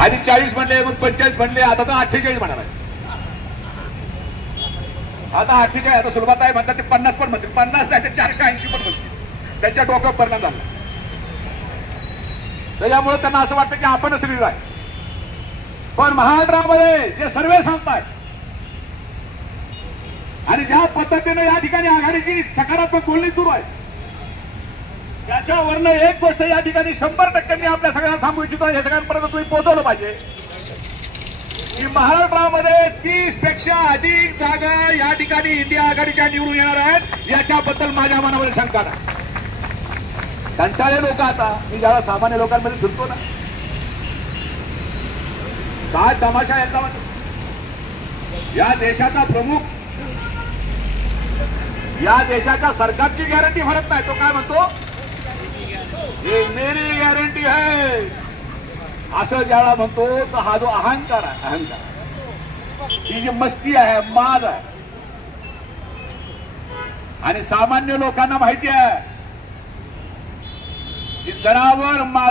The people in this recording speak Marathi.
आधी 40 म्हणले, मग 45 म्हणले, आता तर 48 म्हणाला. आता 48, आता सुरुवात आहे म्हणतात ते 50 पण म्हणतील, 50 नाही ते 480 पण म्हणतील. त्यांच्या डोक्यावर परिणाम झाला. त्याच्यामुळे त्यांना असं वाटतं की आपणच रीड आहे. पण महाराष्ट्रामध्ये जे सर्वे सांगताय आणि ज्या पद्धतीने या ठिकाणी आघाडीची सकारात्मक बोलणी सुरू आहे, त्याच्यावरनं एक गोष्ट या ठिकाणी 100% मी आपल्या सगळ्यांना सांगू इच्छितो, हे सगळ्यांपर्यंत तुम्ही पोहोचवलं पाहिजे की महाराष्ट्रामध्ये 30 पेक्षा अधिक जागा या ठिकाणी इंडिया आघाडीच्या निवडून येणार आहेत. याच्याबद्दल माझ्या मनामध्ये शंका नाही. कंटाळे लोक, आता मी ज्याला सामान्य लोकांमध्ये फिरतो ना, काय तमाशा याचा म्हणजे या देशाचा प्रमुख या देशाच्या सरकारची गॅरंटी भरत नाही. तो काय म्हणतो, ये मेरी गॅरंटी है, असं ज्याला म्हणतो तर हा जो अहंकार आहे, अहंकार, ही जी मस्ती आहे, माज आहे. आणि सामान्य लोकांना माहिती आहे की जनावर माझा